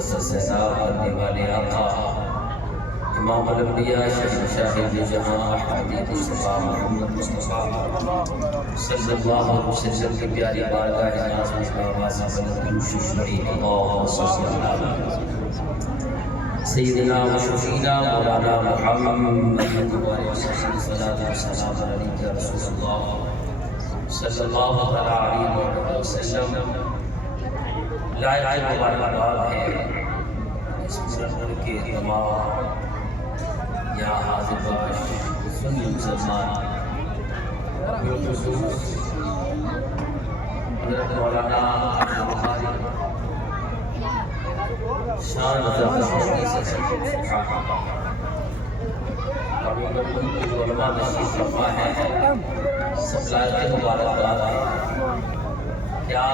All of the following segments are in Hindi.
सदा करने वाले आका इमाम अल-अंबिया शहंशाह जहां अहमद मुस्तफ़ा मोहम्मद मुस्तफ़ा सल्लल्लाहु अलैहि वसल्लम की प्यारी बारगाह नाज़ में आवाज़ बुलंद शुक्री अल्लाह सल्लल्लाहु सय्यदना व शफीना मौलाना मुहम्मद व अलैहि सल्लल्लाहु अलैहि या रसूलल्लाह सल्लल्लाहु अलैहि वसल्लम। लायक मुबारकबाद है इस मुल्क के तमाम यहाँ हाजिर बाश सुन्नी मुसलमान बिलखुसूस हज़रत मौलाना शान जो उलमा नशीब फरमा है सब लायक मुबारकबाद है। क्या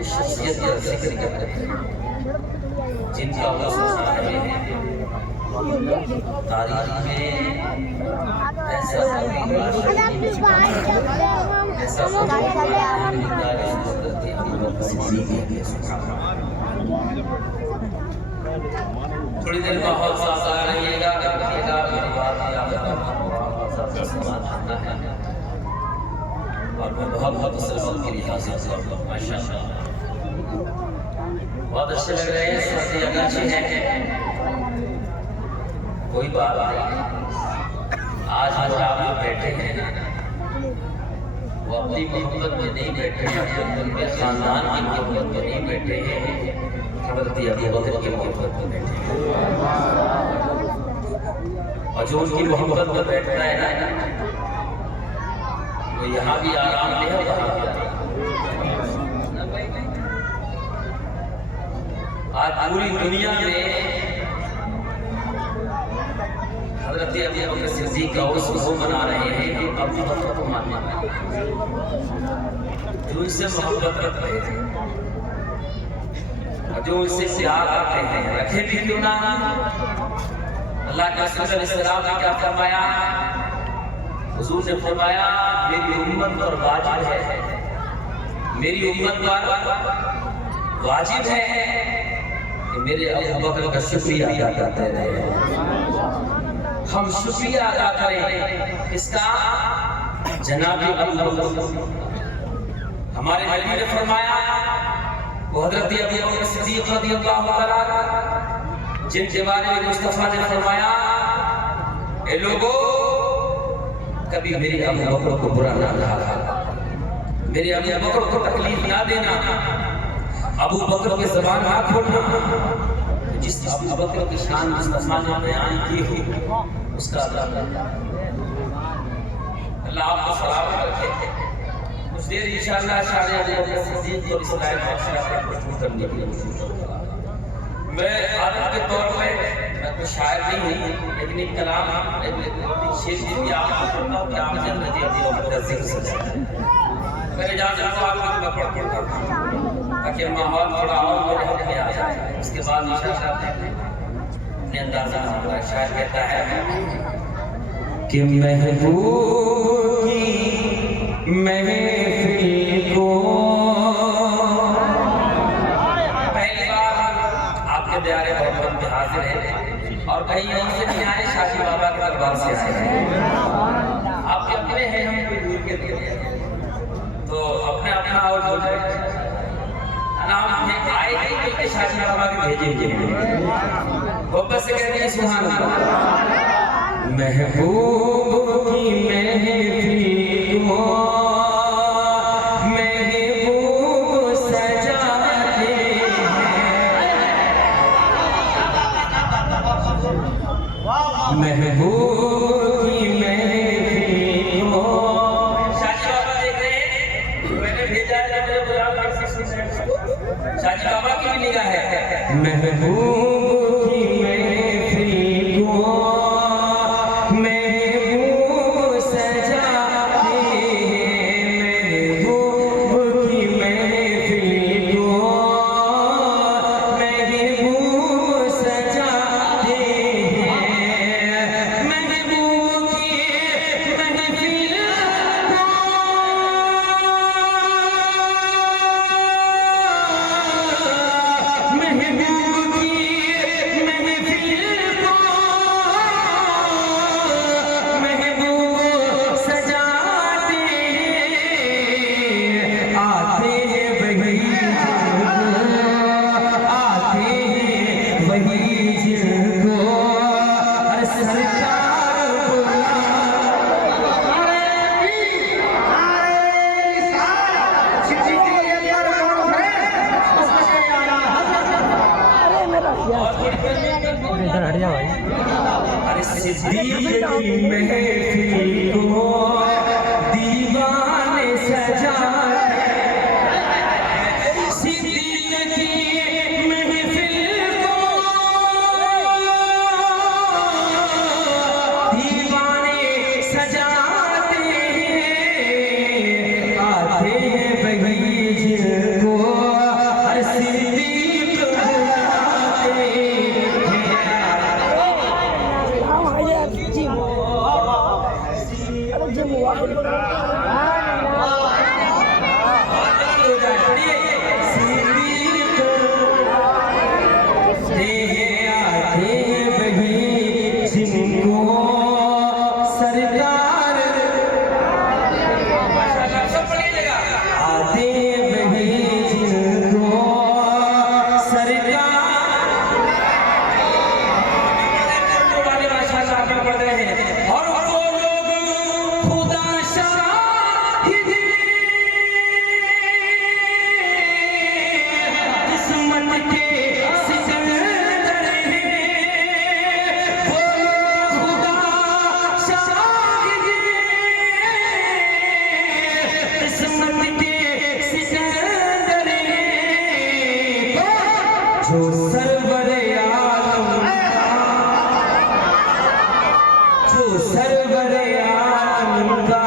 इस शख्सियत का जिक्र करते हैं जिनका तारीख में ऐसा थोड़ी देर बहुत साथ रहिएगा मेरी बात है और मैं बहुत इस वक्त के लिए हाजिर हूं। माशाअल्लाह बहुत अच्छे लग रहे हैं, सबसे अच्छे हैं। कोई बात नहीं, आज जो आप लोग बैठे हैं वो अपनी मोहब्बत में नहीं बैठे हैं, अपने खानदान की मोहब्बत में नहीं बैठे हैं, हज़रत अबू बकर की मोहब्बत में बैठे हैं। और जो उनकी मोहब्बत में बैठता है ना वो यहाँ भी आराम नहीं है, वहाँ भी आराम। आज पूरी दुनिया में हज़रत अबू बकर सिद्दीक़ का उस वो मना रहे हैं कि अबू बकर को मानना है जो उनसे मोहब्बत रख रहे थे और जो उनसे प्यार करते हैं, रखे भी क्यों ना। अल्लाह के रसूल सल्लल्लाहु अलैहि वसल्लम ने क्या फरमाया? हुजूर ने फरमाया मेरी उम्मत पर वाजिब है, मेरी उम्मत पर वाजिब है कि मेरे अबू बकर का शुक्रिया अदा करते रहे। हम शुक्रिया अदा करें किसका? जनाब अबू बकर। हमारे नबी ने फरमाया वो हज़रत अबू बकर सिद्दीक़ रज़ियल्लाहु ताला जिनके बारे में मुस्तफ़ा ने फरमाया ए लोगों कभी मेरे अबू बकर को बुरा ना कहा, मेरे अबू बकर को तकलीफ ना देना, अबू बकर की ज़बान ना खोलना। जिस अबू बकर की शान मुस्तफ़ा ने बयान की हो उसका अल्लाह आपको सलामत रखे। कुछ देर इंशाअल्लाह शान अबू बकर सिद्दीक़ को इस लायक मशहूर करने की कोशिश करूँगा। मैं आदत के तौर पे मैं कोई शायर नहीं हूँ, लेकिन एक कलाम शेर की आपको पढ़ता हूँ कि आप जन्नत का जिक्र से मेरे इजाज़त को आपको मैं पढ़ता हूँ ताकि माहौल थोड़ा और मेरे हाथ में आ जाए। उसके बाद इंशाअल्लाह अपने अंदाज़ा हमारा शायर कहता है कि महबूब की महफिल को प्यारे मोहम्मद में हाजिर है और कहीं और से नहीं आए, शादी बाबा के दरबार से आए हैं। आपके अपने हैं, हम कोई दूर के नहीं हैं, तो अपने अपना और हो जाए नाम में आए नहीं बल्कि शादी बाबा के भेजेंगे। मोहब्बत से कहते हैं सुभान अल्लाह। महबूब की महफिल को महबूब की महफिल हो। शादी बाबा देख रहे हैं, मैंने भेजा है शादी बाबा की भी निगाह है। महबूब की महफिल हो, महबूब सजाते हैं, महबूब की महफिल हो, महबूब सजाते सिद्दीक की महफिल को दीवाने सजाते, सिद्दीक की महफिल को दीवाने सजाते हैं, आते हैं वही जिनको हर सिद्दीक बुलाते हैं। जो सरवरे आलम का,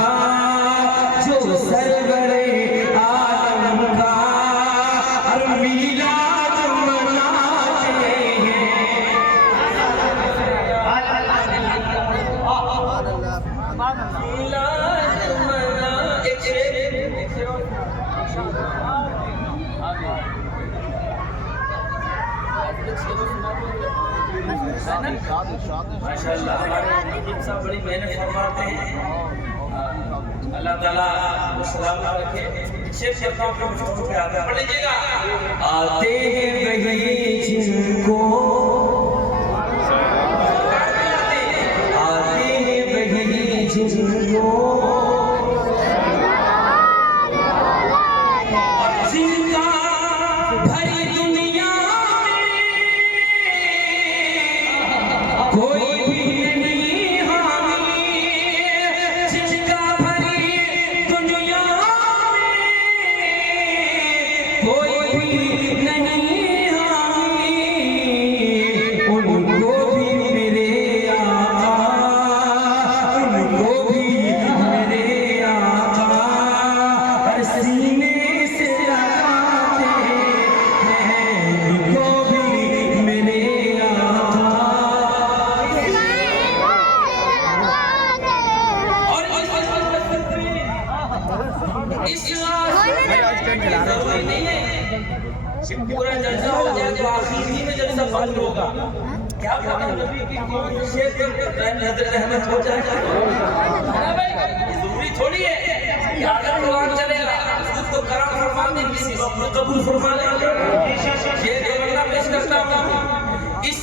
जो सरवरे आलम का हर मिलाद मनाते हैं। मिलाद मना माशाअल्लाह हमारे नकीब साहब बड़ी मेहनत फरमाते हैं। अल्लाह ताला सलाम रखे। शेख करता हूं मुझको पे आता पढ़ लीजिएगा। आते हैं वही जिनको, आते हैं वही जिनको पूरा जलसा हो जाएगा, आखिरी में जलसा बंद होगा। क्या शेख नजर रहमत हो जाएगा। जरूरी थोड़ी है कि आगे कुरान चलेगा खुद को कराम फरमा दे, किसी को अपना कबूल फरमा ले। ये बंदा पेश करता हूँ इस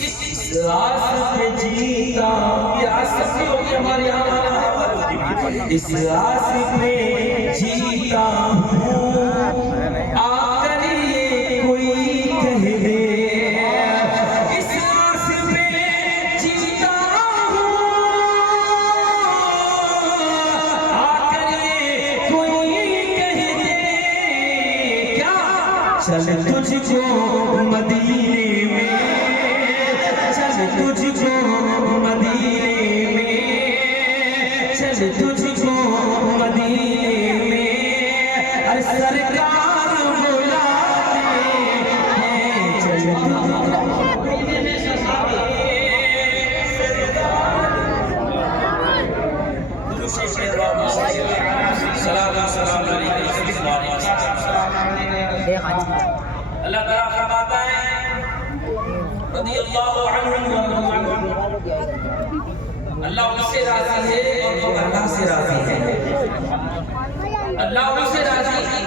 आस में जीता, ये आस सबकी होगी हमारे यहाँ। इस आस में जीता हूँ, आकर ये कोई कह दे। इस आस में जीता हूँ, आकर ये कोई कह दे। क्या चल तुझको मदीने में, चल तुझको मदीने में, चल तुझको मदीने में हर सरकार बुलाते हैं। चल अल्लाह ताला फरमाता है रज़ियल्लाहु अन्हु, अल्लाह उनसे राजी है और वो अल्लाह से राजी है। अल्लाह उनसे राजी है,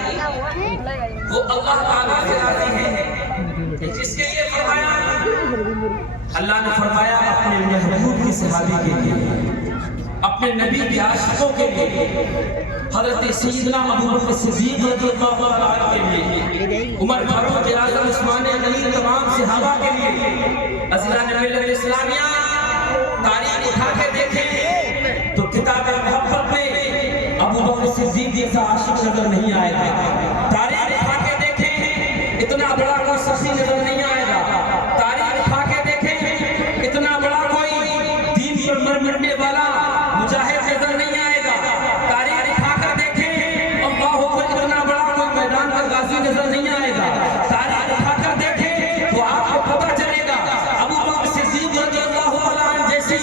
वो अल्लाह ताला से राजी है। किसके लिए फरमाया? अल्लाह ने फरमाया अपने महबूब के सहाबी के लिए, अपने नबी के आशिकों के लिए, हज़रत सैयदना अबू बकर सिद्दीक़ रज़ियल्लाहु अन्हु के लिए, उमर फारूक आज़म उस्मान गनी, तमाम सहाबा के लिए। अज़ीज़ान मिल्लत इस्लामिया, तारीख़ उठा सफी नजर नहीं आएगा। तारीख उठा के देखें, इतना बड़ा कोई दीन पर मरने वाला मुजाहिद नजर नहीं आएगा। तारीख उठा कर देखें, अल्लाह अकबर, इतना बड़ा कोई मैदान का गाजी नजर नहीं आएगा। तारीख उठा कर देखें तो आपको पता चलेगा अबू बकर सिद्दीक रज़ियल्लाहु अन्हु जैसी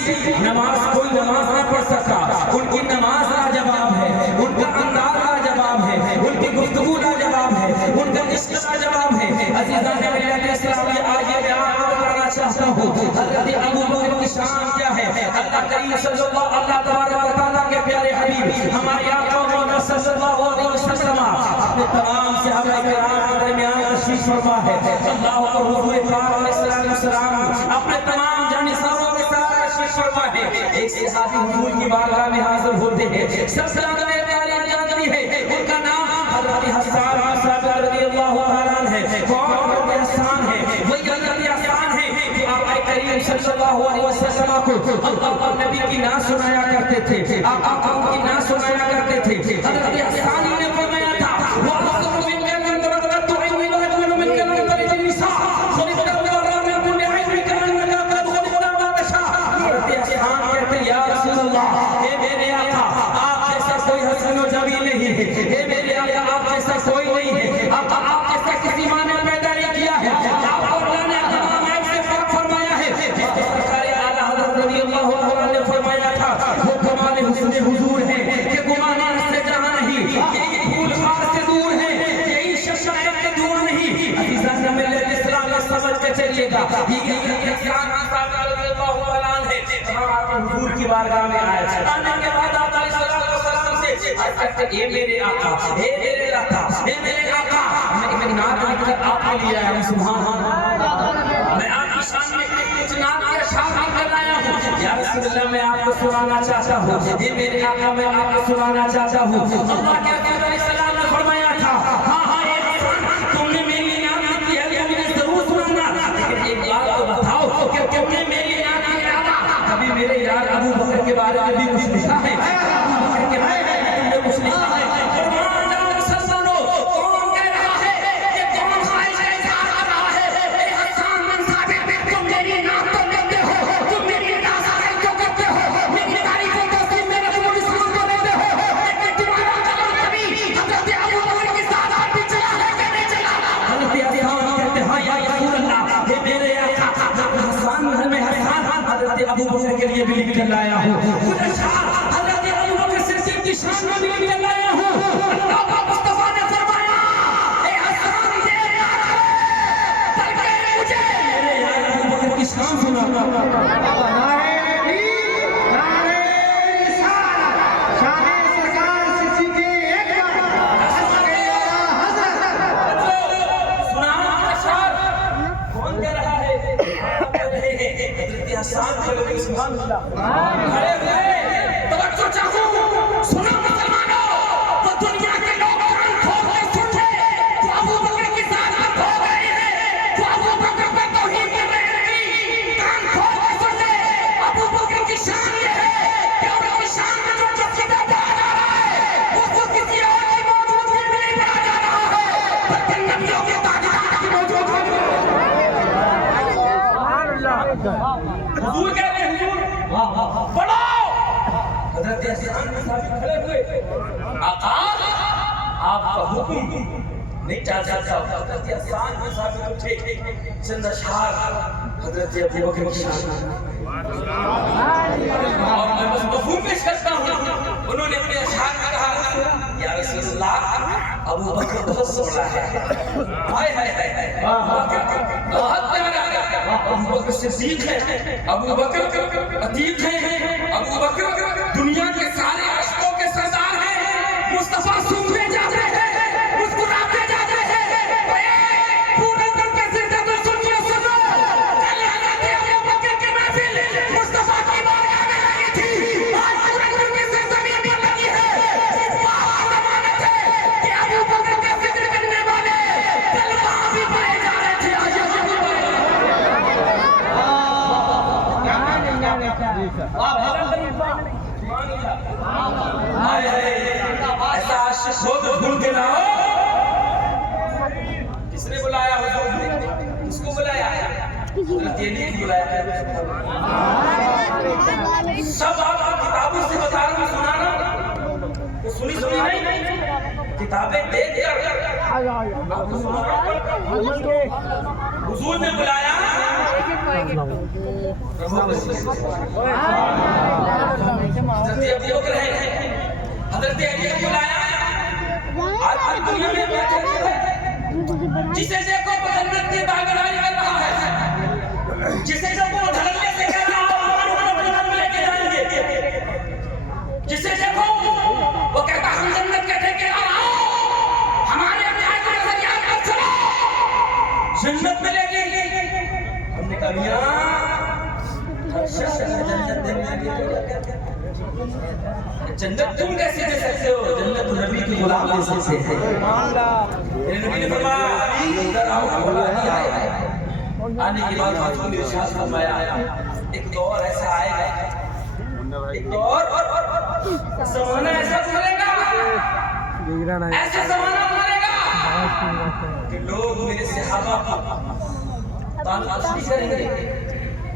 नमाज कोई नमाज ना पढ़ सकता। उनकी नमाज लाजवाब है, उनका अंदाज लाजवाब है, उनकी गुफ्तगू लाजवाब है, उनका इश्क लाजवाब है। अज़ीज़ान इस्लाम, आज ये मैं बताना चाहता हूँ हज़रत अबू बकर की शान क्या है। अल्लाह करीम सल्लल्लाहु अलैहि वसल्लम के प्यारे हबीब हमारे आका मौला सल्लल्लाहु अलैहि वसल्लम अपने तमाम सहाबा किराम के दरमियान तशरीफ फरमा है। अल्लाह को हुजूर पाक अलैहिस्सलाम अपने तमाम जानिसाबों के साथ तशरीफ फरमा है। एक सहाबी हुजूर की बारगाह में हाजिर होते हैं, सबसे आगे प्यारी जानती है, उनका नाम हज़रत हसन साबित रज़ियल्लाहु अन्हु है। कौन हज़रत हसन है? वही हज़रत हसन है जो आका करीम सल्लल्लाहु अलैहि वसल्लम को अल्लाह नबी की नात सुनाया करते थे, आका की नात सुनाया करते थे। हज़रत हसन ने फरमाया था, वो असल में कहने लगा तो आई वाला में कहने लगा निसा खलीफा वराना कुल इल्म कहने लगा खलीफा बादशाह। हज़रत हसन कहते या रसूल अल्लाह, हे मेरे आका, आप जैसा कोई हसन व जमील नहीं है। हे मेरे आका, आप जैसा कोई नहीं है। आका, आप जैसा किसी मां ने पैदा नहीं किया है। आप अल्लाह ने तमाम ऐब से पाक फरमाया है। सरकार आला हज़रत रज़ियल्लाहु अन्हु ने फरमाया था, वो कमाल हुस्न हुजूर है कि गुमान से जहां नहीं, यही फूल खार से दूर है, यही शशायत से दूर नहीं। अज़ीज़ान मिल्लत इस्लाम ने समझ के चलिएगा, ये इंसान साहब रज़ियल्लाहु अन्हु है। हम हुजूर की बारगाह में आए, आने के बाद आप सलाम से आज ये मेरे आका, हे मेरे आका, हे मेरे आका, मैं नात लेकर आपके लिए आया हूं। सुभान अल्लाह, मैं आपकी शान में कुछ नात का शान कर आया हूं। या रसूल अल्लाह, मैं आपको सुनाना चाहता हूं, हे मेरे आका, मैं आपको सुनाना चाहता हूं। अल्लाह के नबी अलैहिस्सलाम ने फरमाया था, हां हां तुमने मेरी नात की है, मुझे जरूर सुनाना, लेकिन एक बात तो बताओ कि तुमने मेरी नात की है कभी मेरे यार अबू बकर के बारे में भी कुछ लिखा है? अबू बकर के बारे में तुमने कुछ लिखा है? फरमान जाओ मुसलमानों, कौन कह रहा है कि कौन ख्वाहिश का इज़हार कर रहा है? ए हसन बिन साबित, तुम मेरी नात तो लेते हो, तुम मेरी नाज़ारे क्यों करते हो? मेरी तारीफों को तुम मेरे मुस्लिम को लेते हो, लेकिन तुम्हारा कलम कभी हज़रत अबू बकर के साथ हाथ भी चला है कि नहीं चला? हज़रत हसन कहते हैं, या रसूल अल्लाह, हे मेरे आका, हसन घर में हसन हज़रत अबू बकर के लिए भी लिख कर लाया हूं। कुछ अशआर हज़रत अबू बकर सिद्दीक की शान में भी लिख कर लाया हूं। अल्लाह का मुस्तफा ने फरमाया, ए हसन ये याद है, बल्कि मुझे मेरे यार अबू बकर की शान सुना। खड़े हुए तवज्जो चाहो, सुनो मुसलमानों, तो दुनिया के लोग कान खोल के सुन ले, तो अबू बकर की जान पर खो गए हैं, तो अबू बकर पर तौहीन कर रहे हैं। कान खोल के सुन ले, अबू बकर की शान ये है कि उनकी शान में जो चस्किदा पड़ा जा रहा है उसको किसी और की मौजूदगी में नहीं पड़ा जा रहा है, बल्कि नबियों के ताजदार की मौजूदगी में। हुजूर कह रहे हैं, हुजूर पढ़ो। हज़रत हसन बिन साबित खड़े हुए, आका आपका हुक्म नहीं टाल सकता। हज़रत हसन बिन साबित उठे, चंद अशआर हज़रत अबू बकर की शान, और मैं बस मफ़हूम पेश करता हूं। उन्होंने अपने अशआर में कहा, या रसूल अल्लाह, अबू बकर बहुत सोना है। हाय हाय हाय, बहुत प्यारा है। अबू बकर सिद्दीक है, अबू बकर अतीक है, अबू बकर दुनिया के सारे अश्कों के सरदार हैं। मुस्तफा सुनते जाते हैं, मुस्कुराते जाते हैं, पूरे दिल के सिरदर्द में सुनो। कल हज़रत अबू बकर की महफिल मुस्तफा की बारगाह में लगी थी, आज पूरे दिल के सिरदर्द में लगी है। इस बात की ज़मानत है कि अबू बकर का जिक्र करने वाले कल वहां भी पाए जा रहे थे। ऐसा आशिक हो तो भूल के ना हो। किसने बुलाया हुजूर ने? बुलाया सब आप किताबों से बता रहा हूँ, सुनाना तो सुनी सुनी नहीं, किताबें देख कर हुजूर ने बुलाया। हज़रत अली को बुलाया। आज दुनिया में बैठे जिसे देखो जन्नत की दावेदारी कर रहा है, जिसे देखो धड़ल्ले से कह रहा है हमारे जन्नत में लेके जाएंगे, जिसे देखो वो कहता हम जन्नत के ठेकेदार आओ हमारे अन्याय को नजरिया मत चलो, जन्नत में लेके हमने कहा मियां जन्नत तुम कैसे दे सकते हो, जन्नत नबी की गुलाम दे सकते हैं। मेरे नबी ने फरमाया इधर आओ, आने के बाद हुजूर ने इरशाद फरमाया एक दौर ऐसा आएगा, एक दौर ज़माना ऐसा गुजरेगा, ऐसा ज़माना गुजरेगा कि लोग मेरे सहाबा को तानतशी करेंगे,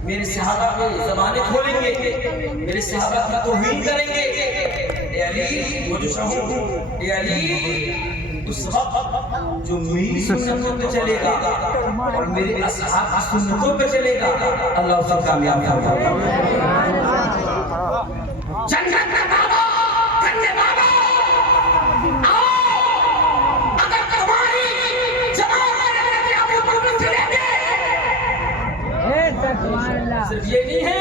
मेरे सहाबा के ज़बाने खोलेंगे, मेरे सहाबा की तौहीन करेंगे। ए अली वो जो शाहू, ए अली उस वक्त जो मेरी सुन्नतों पे चलेगा और मेरे असहाब की सुन्नतों पे चलेगा, अल्लाह उसे कामयाब करेगा। जन्नत का बाबा, जन्नत बाबा आओ, अगर तुम्हारी जमात में अबू बकर चलेंगे। सिर्फ ये नहीं है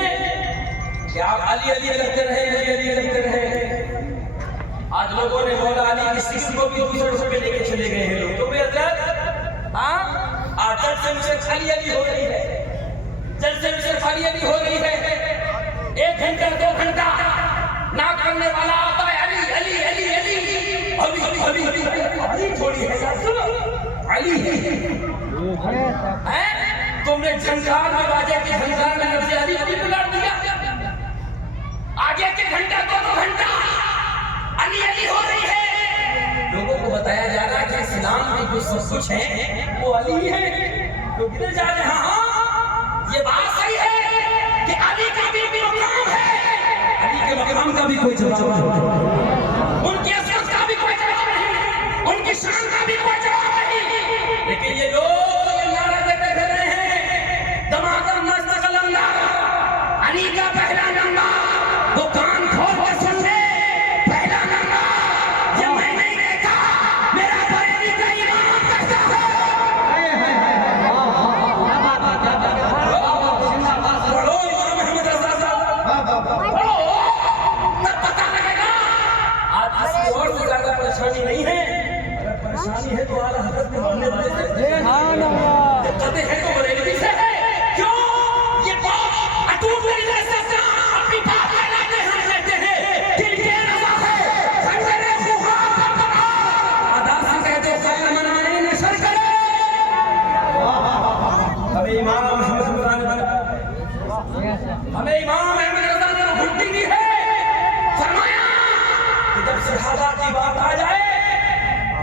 कि आप अली अली करते रहे, अली अली करते रहे। आज लोगों ने मौला अली की सिक्स को भी दूसरे पे लेके चले गए हैं लोग। तो मैं आदत से मुझे खाली अली हो रही है, जल से मुझे खाली अली हो रही है। 1 घंटा 2 घंटा ना करने वाला आता है अली अली अली अली अली अली अली थोड़ी है, सुनो अली है। तुमने झंकार में बाजे की झंकार में नब्ज़े अली अली बुला दिया, आगे के घंटा 2 घंटा अली अली हो रही है। लोगों को बताया जा रहा है कि इस्लाम में जो सब कुछ है वो अली है। तो किधर जा रहे हैं? हाँ ये बात सही है कि अली का भी मकाम है, अली के मकाम का भी कोई जवाब नहीं, उनकी असरत का भी कोई जवाब नहीं, उनकी शान का भी कोई जवाब नहीं। लेकिन ये लोग ये नारा देते फिर रहे हैं दमादम मस्त कलंदा, अली का पहला नंगा वो कान खोल के सुन ले, पहला नंगा ये मैं नहीं देखा, मेरा बरेली का इमाम कहता है। पढ़ो इमाम अहमद रज़ा साहब, पढ़ो तब पता लगेगा। आज किसी और से ज्यादा परेशानी नहीं है, अगर परेशानी है तो आला हज़रत के मानने वाले से कहते हैं तो बरेली से है। क्यों ये बात अटूट तरीके से अपनी बात कहलाते हम कहते हैं दिल के रज़ा है खंजरे खुहार बरकरार अदा से कहते खैर मनाने नशर करे। हमें इमाम अहमद रज़ा ने घुट्टी दी है, फरमाया कि जब सहाबा की बात आ जाए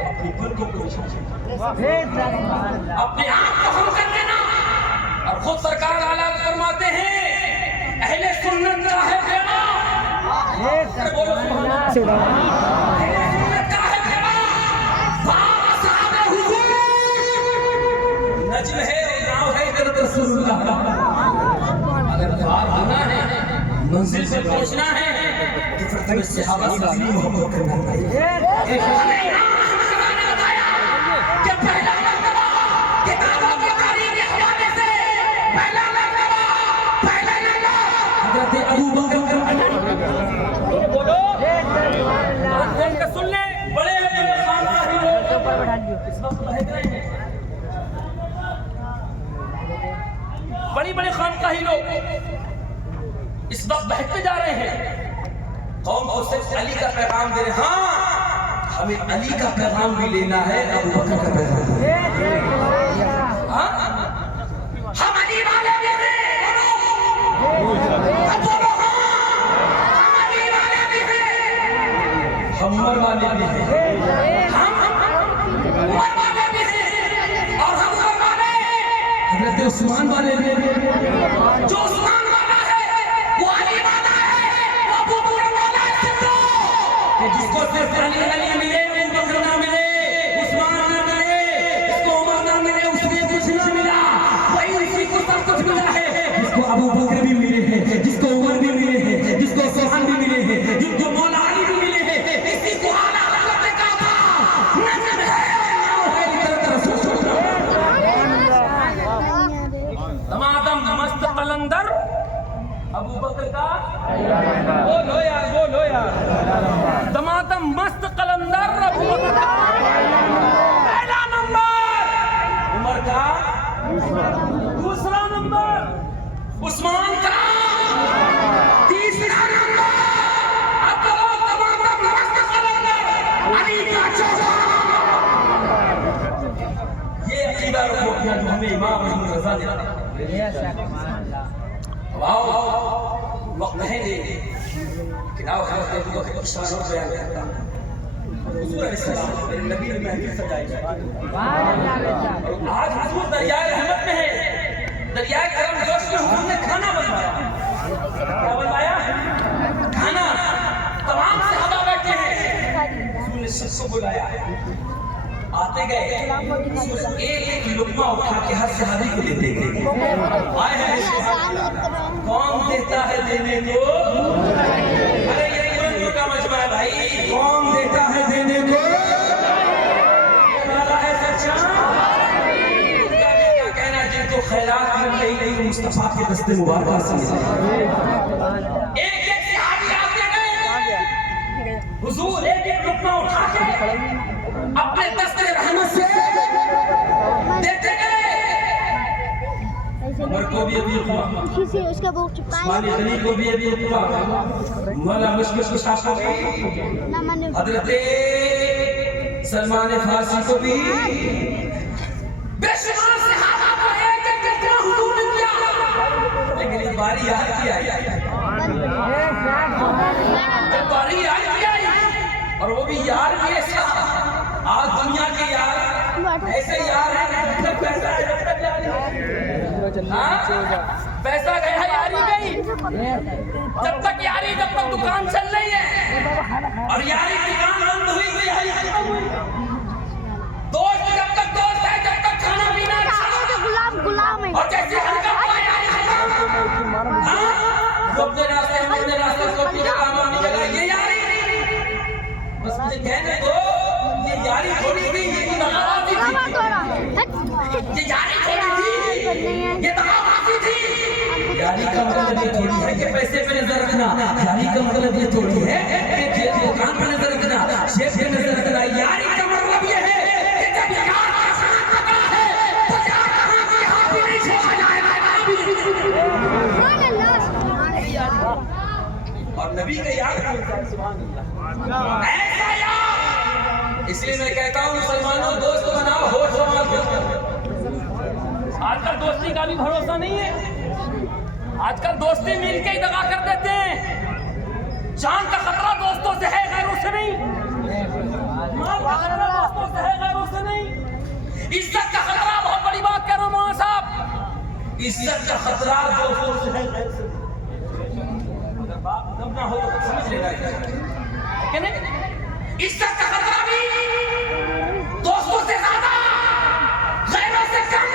अपनी पलकों को अपने आप को हम कर देना। और खुद सरकार आला फरमाते हैं अहले सुन्नत का है बेवा, बोलो अहले सुन्नत का है बेवा, साहब हुजूर नज्म है और नाव है इधर रसूलुल्लाह। अगर पार होना है, मंजिल से पहुंचना है तो फिर तुम्हें सहाबा से भी मोहब्बत करना चाहिए। पहला मर्तबा किताबों की तारीख के हवाले से पहला मर्तबा पहला नंबर हज़रत अबू बकर बोलो सुन ले। बड़े बड़े खानदानी लोग इस वक्त बहक रहे हैं, बड़ी बड़ी खानकाही लोग इस वक्त बहकते जा रहे हैं। कौम को सिर्फ अली का पैगाम दे रहे हैं। हाँ हमें अली का पैगाम भी लेना है, अबू बकर का पैगाम। हम अली वाले भी हैं, हम अली वाले भी हैं, हम उमर वाले भी हैं, हम उमर वाले भी हैं और हम उमर वाले हजरत उस्मान वाले भी, जो उस्मान वाला है वो अली वाला है, वो अबू बकर वाला है। सुनो, जिसको सिर्फ अली अली मिले, अबू बकर ना मिले, उस्मान ना मिले, इसको उमर ना मिले, उसने कुछ ना मिला, वही उसी को सब कुछ मिला है। जिसको अबू बकर भी मिले हैं, जिसको उमर भी मिले हैं, जिसको उस्मान भी मिले हैं, जिसको मौला अली भी मिले हैं, इसी को आला हज़रत ने कहा था नजर है तमाम मस्त कलंदर अबू बकर का, बोलो यार, तमाम मस्त कलंदर अबू बकर का पहला नंबर, उमर का दूसरा नंबर, उस्मान का तीसरा नंबर, अब तमाम मस्त कलंदर अली का चौथा। ये अकीदा रखो जो हमें इमाम अहमद रज़ा ने वाओ वक्त है नहीं कि ना हज़रत अबू बकर की शान बयान करता हुजूर अलैहिस्सलाम मेरे नबी ने महफिल सजाई और आज हुजूर दरियाए रहमत में है, दरियाए करम जोश में हुजूर ने खाना बनवाया। क्या बनवाया? खाना। तमाम सहाबा बैठे हैं, हुजूर ने सबको बुलाया, आते गए, एक लुकमा उठा के हर सहाबी को देते गए। आए हैं, कौन देता है देने को? अरे ये कुरान का मजमा है भाई, कौन देता है देने को? वाला है सच्चा। उनका भी क्या कहना, जिनको खैरात मिल रही नहीं मुस्तफा के दस्ते मुबारक से एक एक सहाबी आते गए, हुजूर एक एक लुकमा उठा के अपने दस्ते रहमत से देते गए। उमर को भी अभी उसका वो उस्मान गनी को भी अभी मौला मुश्किल कुशा को भी, हजरत सलमान फारसी को भी, बेशुमार सहाबा को एक एक करके हुजूर ने दिया। लेकिन ये बारी यार की आई, जब बारी यार की आई, और वो भी यार भी ऐसा, आज दुनिया के यार ऐसे यार हैं जब तक पैसा है जब तक यारी, पैसा गया यारी गई, जब तक यारी, जब तक दुकान चल रही है, और यारी दुकान बंद हुई तो यारी खत्म हुई। दोस्त जब तक दोस्त है, जब तक खाना पीना गुलाम है, और जैसे हल्का हुआ यारी खत्म, अपने रास्ते अपने रास्ते को अपनी जगह अपनी जगह, ये यारी बस मुझे कहने दो, ये यारी थोड़ी थी, ये दगाबाजी थी, ये यारी थोड़ी थी, ये दगाबाजी थी। यारी का मतलब ये थोड़ी है कि पैसे पे नजर रखना, यारी का मतलब ये थोड़ी है कि दुकान पे नजर रखना, शेफ पे नजर रखना। यारी का मतलब ये है कि जब यार का साथ लगा है तो यार कहां की हाथ भी नहीं छोड़ा जाएगा। और नबी का याद ऐसा याद, इसलिए मैं कहता हूँ मुसलमानों दोस्त बनाओ, होश संभाल कर। आजकल दोस्ती का भी भरोसा नहीं है, आजकल दोस्ती मिल के ही दगा कर देते हैं। जान का खतरा दोस्तों से है, गैरों से नहीं। माल का खतरा दोस्तों से है, गैरों से नहीं। इज्जत का खतरा, बहुत बड़ी बात कह रहा हूँ मौलाना साहब, इज्जत का खतरा दोस्तों से है, गैरों से नहीं। बाप ना हो तो समझ लेना है नहीं। इज्जत का खतरा भी दोस्तों से ज्यादा, गैरों से कम।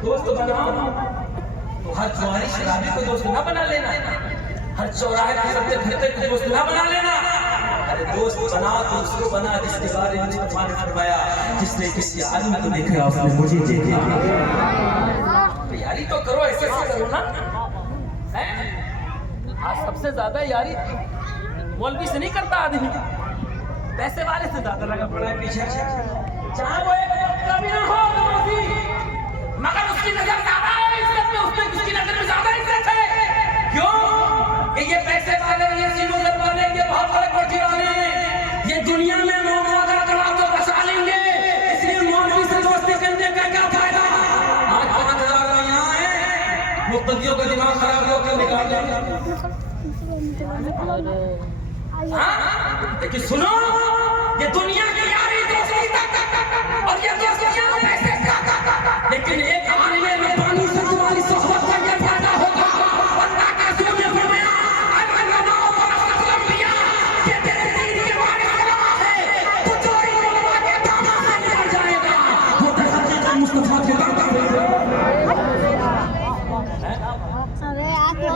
दोस्त बनाओ तो हर चौराहे शराबी को दोस्त ना बना लेना, हर चौराहे पे सबसे फिरते को दोस्त ना बना लेना। अरे दोस्त बनाओ तो उसको बना जिसके बारे में मुस्तफा ने फरमाया, जिसने किसी आलिम को देखा उसने मुझे देखा। यारी तो करो, ऐसे करो ना। आज सबसे ज्यादा यारी मौलवी से नहीं करता आदमी, पैसे वाले से ज्यादा लगा पड़ा है पीछे। चाहे वो एक वक्त भी ना हो मगर उसकी नजर ज्यादा है इज्जत में, उसकी नजर में ज्यादा इज्जत है। क्यों? कि ये पैसे वाले, ये सीनोजर वाले, ये बहुत बड़े कोठी वाले, ये दुनिया में मोह अगर करा तो बचा लेंगे, इसलिए मौलवी से दोस्ती करने का क्या फायदा। आज 5,000 यहाँ है, मुक्तदियों का दिमाग खराब होकर निकाल देंगे। लेकिन सुनो, ये दुनिया की यारी दोस्ती तक, और ये दोस्तियां पैसे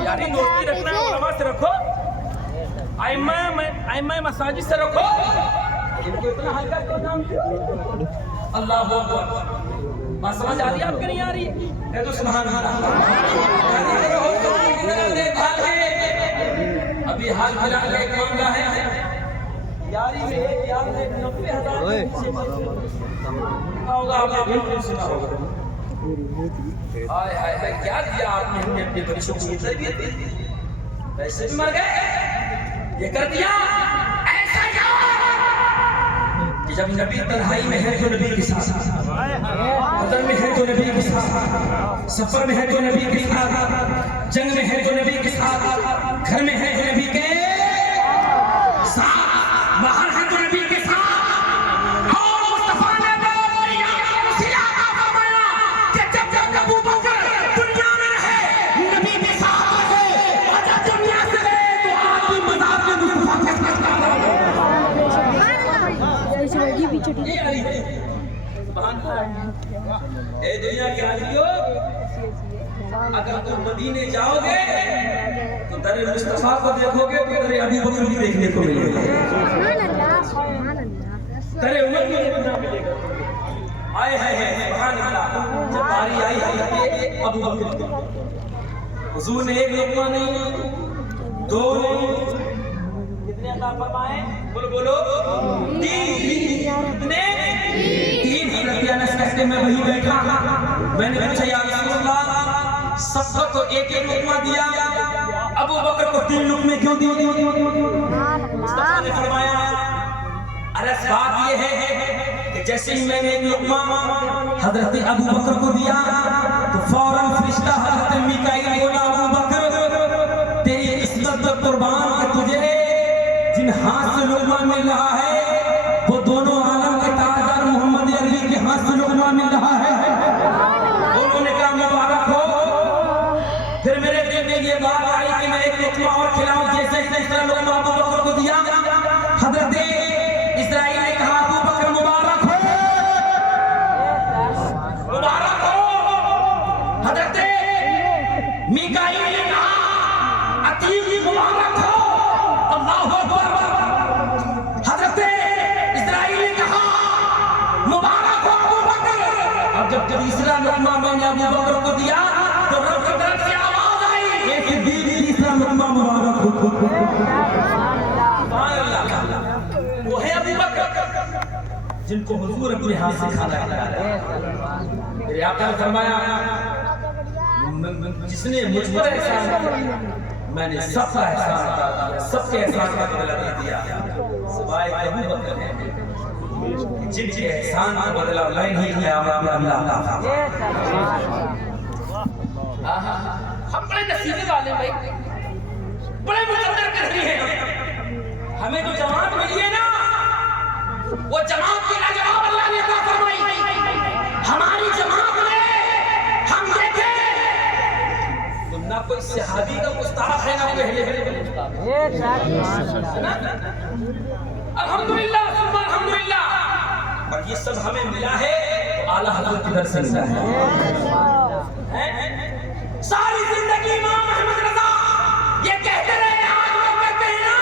यारी दोस्ती रखना है उलमा से रखो, आइम्मा मसाजिद से रखो, इनको इतना हल्का क्यों नाम दिया? अल्लाह अकबर। बात समझ आ रही है आपके नहीं आ रही? है तो सुभान अल्लाह। अभी हाल फिलहाल का एक मामला है, यारी में एक यार ने 90,000 होगा, आपने सुना होगा। हाय हाय हाय, क्या दिया आपने हमने अपने बच्चों को, ये तरबियत दी, वैसे भी मर गए, ये कर दिया। ऐसा क्या कि जब नबी तन्हाई में है तो नबी के साथ, कदर में है तो नबी के साथ, सफर में है तो नबी के साथ, जंग में है तो नबी के साथ, घर में है तो नबी के साथ, बाहर है तो नबी के साथ। ए दुनिया के आलियो, अगर तुम मदीने जाओगे तो दरे मुस्तफा को देखोगे तो दरे अबू बकर भी देखने को मिलेगा, दरे उमर भी देखने को मिलेगा। आए हाय हाय सुभान अल्लाह। जब बारी आई है अबू बकर, हुजूर ने एक लुकमा नहीं, दो नहीं, कितने अता फरमाए? बोलो बोलो, तीन कहते मैं वही बैठा, मैंने पूछा या रसूलल्लाह सबको तो एक एक लुकमा दिया, अबू बकर को 3 लुकमे क्यों दिए? मुस्तफा ने फरमाया अरे बात ये है कि जैसे ही मैंने एक लुकमा हजरत अबू बकर को दिया तो फौरन फरिश्ता हजरत मीकाईल बोला अबू बकर तेरी इस्मत पर कुर्बान के तुझे जिन हाथ से लुकमा मिल रहा है वो दोनों आलम के ताजदार मोहम्मद अरबी के हाथ से लुकमा मिल रहा है। उन्होंने कहा मुबारक हो। फिर मेरे दिल में ये बात आई कि मैं एक लुकमा और खिलाऊं, जैसे तीसरा लुकमा अबू बकर को दिया, हजरत इस्राइल ने कहा अबू बकर मुबारक हो, मुबारक हो। हजरत मीकाईल ने कहा अतीब मुबारक हो, अल्लाहु अकबर। हजरत इस्राइल ने कहा मुबारक हो अबू बकर। अब जब तीसरा लुकमा मैंने अबू बकर को दिया तो रब की तरफ से आवाज आई एक तीसरा लुकमा मुबारक हो। सुभान अल्लाह। वो है अबू बकर जिनको हुजूर अपने हाथ से खाना खिलाया। मेरे आका ने फरमाया जिसने मुझ पर एहसान किया मैंने सबका एहसान किया, सबके एहसान का बदला दे दिया। सिवाय अबू बकर है जिनके एहसान का बदला मैं नहीं किया, अल्लाह का। हम बड़े नसीबे वाले भाई, बड़े मुकद्दर के धनी हैं। हमें जो जमात मिली है ना वो जमात की लाजवाब अल्लाह ने अता फरमाई। हमारी जमात में हम देखे तो ना कोई सहाबी का मुस्ताहब है ना कोई अल्हम्दुलिल्लाह सुब्हान अल्हम्दुलिल्लाह। और ये सब हमें मिला है तो आला हज़रत की दरस से है। सारी जिंदगी इमाम अहमद रजा ये कहते रहे, आज वो कहते हैं ना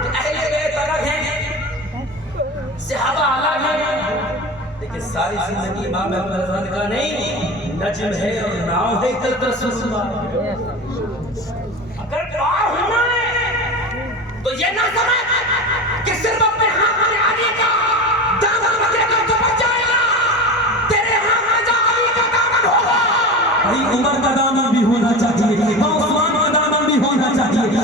कि अहले बैत अलग हैं, सहाबा अलग हैं, लेकिन सारी जिंदगी इमाम अहमद रजा ने कहा नहीं, नज्म है और नाव है इधर रसूलुल्लाह। अगर पार होना है तो ये ना समझ कि सिर्फ अपने हाथ में आने का दामन रखेगा तो बच जाएगा, तेरे हाथ में जा अली का दामन होगा। भाई उमर का दामन भी होना चाहिए, उस्मान का दामन भी होना चाहिए,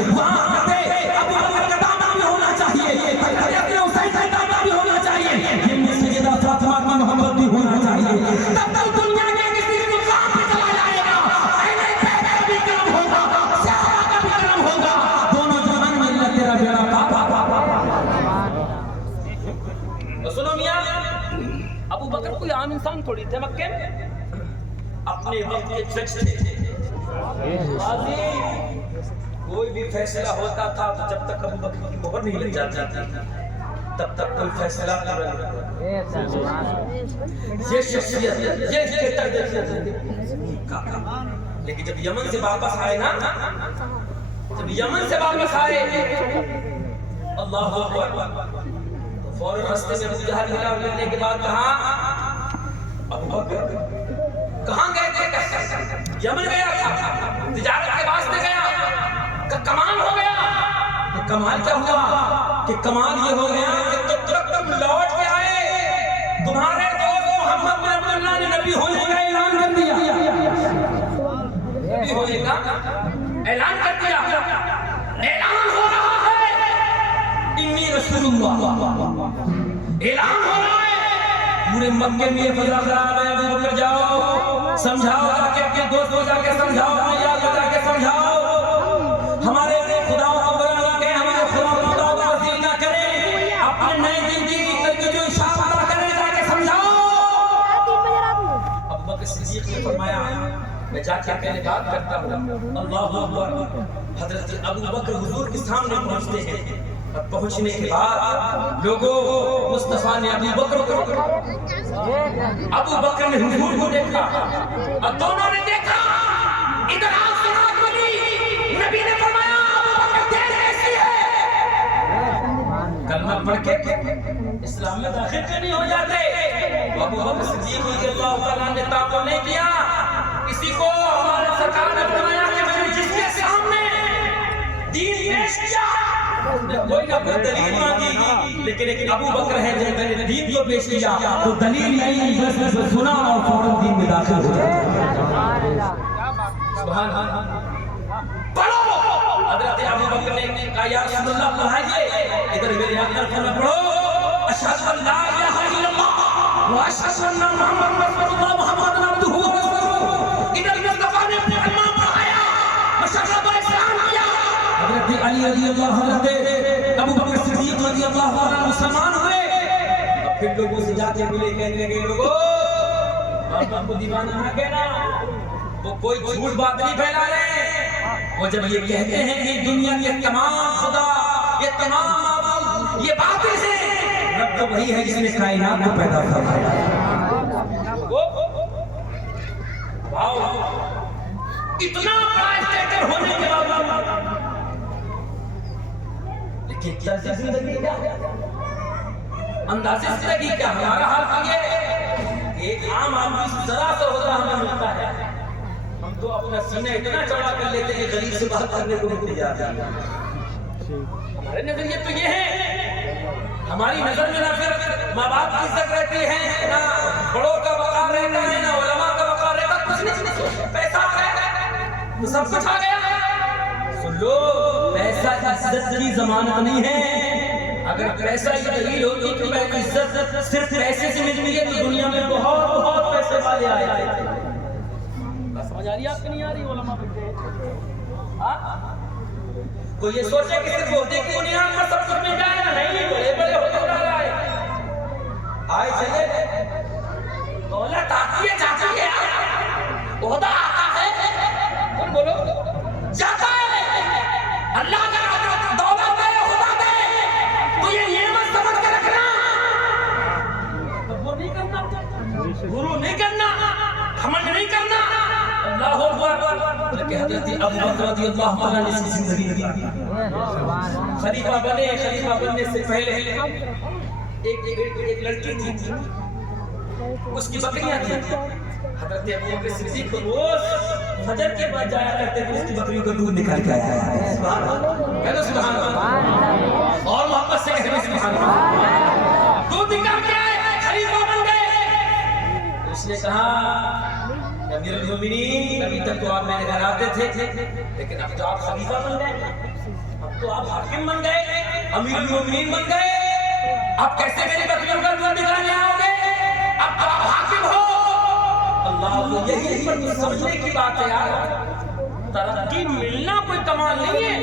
अबू बकर का दामन भी होना चाहिए, हज़रत हुसैन का दामन भी होना चाहिए, जिनमें सैयदा फातिमा की मोहब्बत भी होना चाहिए। तब तक दुनिया के किसी भी मुकाम पे चला जाएगा, अहले बैत का भी करम होगा, सहाबा का भी करम होगा, दोनों जहान में अल्लाह तेरा बेड़ा तो सुनो मियां, अबू बकर कोई आम इंसान थोड़ी थे, मक्के में अपने वक्त के जज थे। कोई भी फैसला होता था तो जब तक अबू बकर की मोहर नहीं लग जाती तब तक कोई फैसला नहीं होता। ये शख्सियत, ये स्टेटस देखिए। लेकिन जब यमन से वापस आए ना, जब यमन से वापस आए, अल्लाह अकबर, तो फौरन रास्ते में अबू जहल मिला। मिलने के बाद कहा, अबू बकर कहाँ गए थे? यमन गया था, तिजारत के वास्ते गया। कमाल हो गया। तो कमाल क्या हुआ? कि कमाल ये हो गया कि तुम लौट के आए, तुम्हारे दोस्त मोहम्मद बिन अब्दुल्लाह ने नबी होने का ऐलान कर दिया। नबी होने का ऐलान कर दिया। ऐलान हो रहा है, इन्नी रसूलुल्लाह, ऐलान हो रहा है। पूरे मक्के में ये फजा खराब है। अबू बकर जाओ, समझाओ, जाके अपने दोस्त को जाके समझाओ, अपने यार को जाके समझाओ, हमारे खुदाओं को बुरा लगे, हमारे खुदाओं को वजीर ना करे, अपने नए दिन की जो इशारा करे, जाके समझाओ। अबू बकर सिद्दीक ने फरमाया, मैं जाके पहले बात करता हूँ। अल्लाहु अकबर। हजरत अबू बकर हुजूर के सामने पहुंचते हैं। और पहुंचने के बाद लोगों, मुस्तफा ने अबू बकर ने हुजूर को देखा और दोनों ने देखा। इधर आओ सुनात बनी, नबी ने फरमाया अबू बकर देर कैसी है? कलमा पढ़ के इस्लाम में दाखिल क्यों नहीं हो जाते? अबू बकर सिद्दीक रज़ियल्लाहु तआला ने ताक़ुब नहीं किया। किसी को हमारे सरकार ने फरमाया कि मैंने जिसके सामने दीन पेश किया, कोई ना कोई दलील मांगी, लेकिन अबू बकर है जब मैंने दीन को पेश किया तो दलील नहीं, बस सुना और फौरन दीन में दाखिल हो जाता। सुभान अल्लाह। पढ़ो। हजरत अबू बकर ने कहा, या रसूलल्लाह पढ़ाइए। इधर मेरे आकर में पढ़ो, अशहदु अल्ला इलाहा इल्लल्लाह व अशहदु अन्ना मुहम्मदन रसूलुल्लाह, मुहम्मदन अब्दुहु व रसूलुहु। इधर मुस्तफा ने अपने कलमा पढ़ाया, मशर्रफ इस्लाम किया। हजरत अली रज़ियल्लाहु, हजरत अबू बकर सिद्दीक रज़ियल्लाहु अन्हु मुसलमान हुए। अब फिर लोगों से जाके मिले, कहने लगे, लोगों आप को दीवाना ना कहना, वो कोई झूठ बात नहीं फैला रहे। वो जब ये कहते हैं कि दुनिया के तमाम खुदा, ये तमाम माबूद, ये बातें हैं, रब तो वही है जिसने कायनात को पैदा फरमाया। वाओ, इतना बड़ा स्टेटस होने के बावजूद लेकिन तर्ज़ ज़िंदगी क्या, अंदाज़े ज़िंदगी क्या? हमारा हाल तो ये एक आम आदमी जरा सा होता हमें मिलता है, हम तो अपना सीना इतना चौड़ा कर लेते हैं गरीब से बात करने को नहीं तैयार। हमारे नजरिए तो ये है, हमारी नजर में ना फिर माँ बाप की इज्जत रहती है, ना बड़ों का वक़ार रहता है, ना उलमा का वक़ार रहता है, कुछ नहीं। पैसा है तो सब कुछ आ गया। सुन लो, पैसा इज्जत की जमानत नहीं है। अगर पैसा की दलील होती कि इज्जत सिर्फ पैसे से मिलती है तो दुनिया में बहुत बहुत पैसे वाले आए थे। समझ आ रही है आपकी? नहीं आ रही? उलमा कोई ये सोचे कि सिर्फ होते की बुनियाद पर सब कुछ मिल जाएगा? नहीं, बड़े बड़े होते जा रहा है। आए चले, दौलत आती है जाती है, ओहदा आता है, कौन बोलो, जाता है। अल्लाह का दौलत दे, ओहदा दे, तो ये नेमत समझ के रखना। वो नहीं करना, गुरु नहीं करना, घमंड नहीं करना। अल्लाहु अकबर। हज़रत अबू बकर रज़ियल्लाहु तआला ने इसकी जिंदगी दी। खलीफा बने, खलीफा बनने से पहले एक लड़की थी, उसकी बकरियां थी। हज़रत अबू बकर सिद्दीक रोज फजर के बाद जाया करते थे, उसकी बकरियों का दूध निकाल के आया। सुभान अल्लाह, कहो सुभान अल्लाह, और मोहब्बत से कहो सुभान अल्लाह। दूध निकाल के आए, खलीफा बन गए। उसने कहा, अमीरुल मोमिनीन, अभी तक तो आप मेरे घर आते थे, लेकिन अब तो आप खलीफा बन गए, अब तो आप हाकिम बन गए, अमीरुल मोमिनीन बन गए। अब कैसे मेरी बकरियों का दूध निकालने आओगे? अब तो आप हाकिम हो। अल्लाह, तो यही समझने की बात है यार। तरक्की मिलना कोई कमाल नहीं है,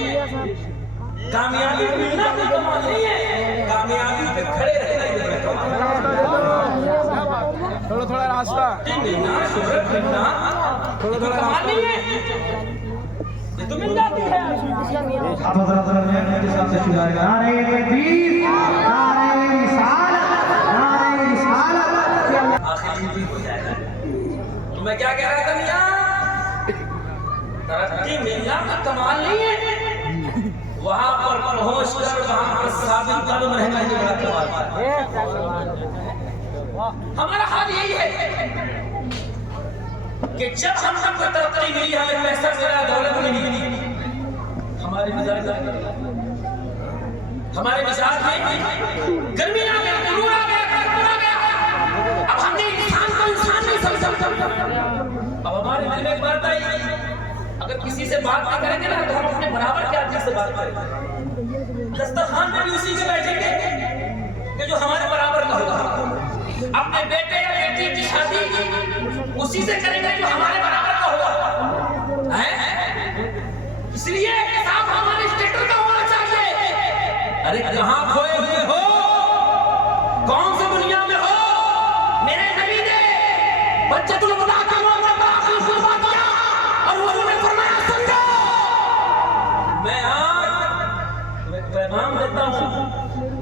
कामयाबी मिलना कोई कमाल नहीं है, कामयाबी पे खड़े रहना ही है। थोड़ा थोड़ा रास्ता मिलना, शोहरत मिलना थोड़ा थोड़ा कमाल नहीं है, ये तो मिल जाती है। आप हज़रत के साथ से शुरू करेंगे। नारे तकबीर, नारे रिसालत, नारे मैं क्या कह रहा था मियां, तरक्की मिलना का कमाल नहीं है, वहां पर पहुंच कर वहां पर साबित कदम रहना ही बड़ा कमाल है। हमारा हाल यही है कि जब हम सबको तरक्की मिली, हमें पैसा मिला, दौलत मिली, हमारे मिजाज में गर्मी आ गया, गुरूर आ गया, कर्पूर आ गया। अब हमने इंसान को इंसान नहीं समझा। अब हमारे दिल में एक बात आई, अगर किसी से बात नहीं करेंगे ना तो हम अपने बराबर के आदमी से बात करेंगे। दस्तरखान पे भी उसी के बैठेंगे कि जो हमारे बराबर का होगा। अपने बेटे या बेटी की शादी उसी से करेंगे जो हमारे बराबर का होगा। इसलिए साहब हमारे स्टेटस का होना चाहिए। अरे कहाँ खोए हुए हो, कौन सी दुनिया में हो? मेरे नबी ने बच्चतुल वदा का मौका पर आखिरी खुतबा दिया और उन्होंने फरमाया समझो, मैं आज तुम्हें पैगाम देता हूँ,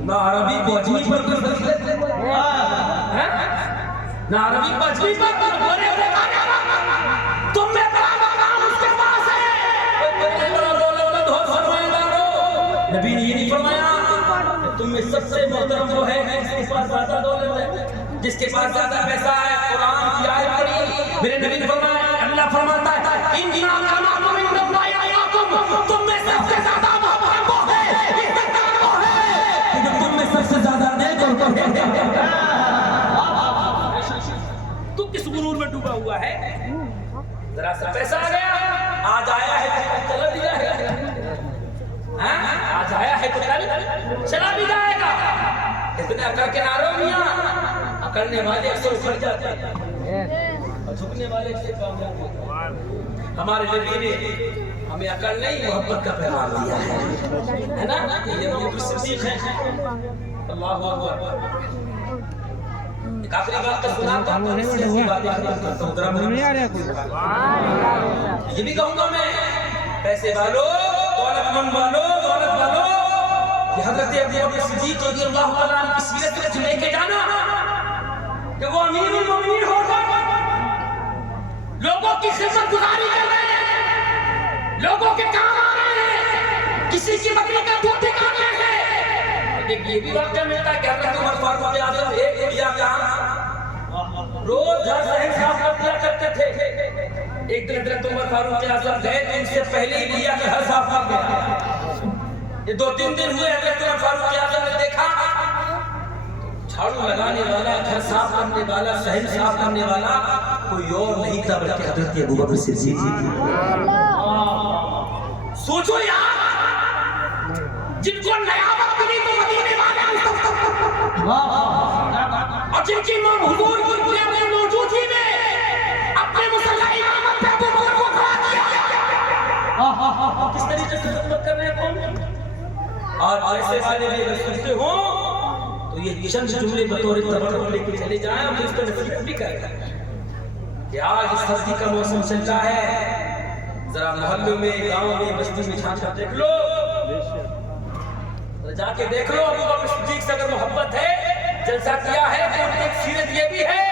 ना अरबी को अजमी पर कर सकते, ना अरबी को अजमी पर बोले तुम में बड़ा मकाम उसके पास है। नबी ने ये नहीं फरमाया तुम में सबसे मोहतरम वो है जिसके पास ज्यादा दौलत है, जिसके पास ज्यादा पैसा है। कुरान की आयत पढ़ी, मेरे नबी ने फरमाया, अल्लाह फरमाता है इन्ना अकरमकुम इंदल्लाहि अतकाकुम, तुम में सबसे ज्यादा मोहतरम वो है, इज्जतदार वो है जो तुम में सबसे ज्यादा नेक और तू किस गुरूर में डूबा हुआ है? जरा सा पैसा आ गया, आज आया है चला भी जाएगा, आज आया है तो कल चला भी जाएगा। इतने अकड़ के नारों मियां, अकड़ने वाले अक्सर उखड़ जाते हैं और झुकने वाले से कामयाब होते हैं। हमारे नबी ने हमें अकड़ नहीं मोहब्बत का पैगाम दिया है ना? ये अबू सिद्दीक है, अल्लाह अकबर। एक आखिरी बात का सुनाता हूं, ये भी कहूंगा मैं, पैसे वालों, दौलतमंद वालों, दौलत वालों, ये हज़रत अबू बकर सिद्दीक़ रज़ियल्लाहु तआला अन्हु की सीरत में लेके जाना कि वो अमीरुल मोमिनीन होकर लोगों की खिदमत गुजारी कर रहे हैं, लोगों के काम आ रहे हैं, किसी की बकरी का दूध निकाल रहे हैं। देखिए ये भी वाक़या मिलता है कि हज़रत उमर फारूक आज़म एक बुढ़िया का रोज घर से साफ कर दिया करते थे। एक दिन हज़रत उमर फारूक आज़म गए, इनसे पहले ही बुढ़िया के घर साफ कर गया। ये 2-3 दिन हुए, हज़रत उमर फारूक आज़म ने देखा झाड़ू लगाने वाला, घर साफ करने वाला, शहर साफ करने वाला कोई और नहीं था बल्कि हज़रत अबू बकर सिद्दीक़ जी। सोचो यार, जिनको नया वक्त मिली तो मदीने वाले और जिनकी हुजूर की मौजूदगी में अपने मुसल्ला इमामत पे अबू बकर को खड़ा किया। किस तरीके से खिदमत कर रहे हैं कौन? और ऐसे वाले भी अगर सुनते हो तो ये चंद जुमले बतौर तबक्कर लेके चले जाएं और इसको नसीहत भी करें कि आज इस सर्दी का मौसम चल रहा है, जरा मोहल्लों में, गांव में, बस्ती में झांक कर देख लो, जाके देख लो अबू बकर सिद्दीक़ से अगर मोहब्बत है, जलसा किया है तो उनकी सीरत ये भी है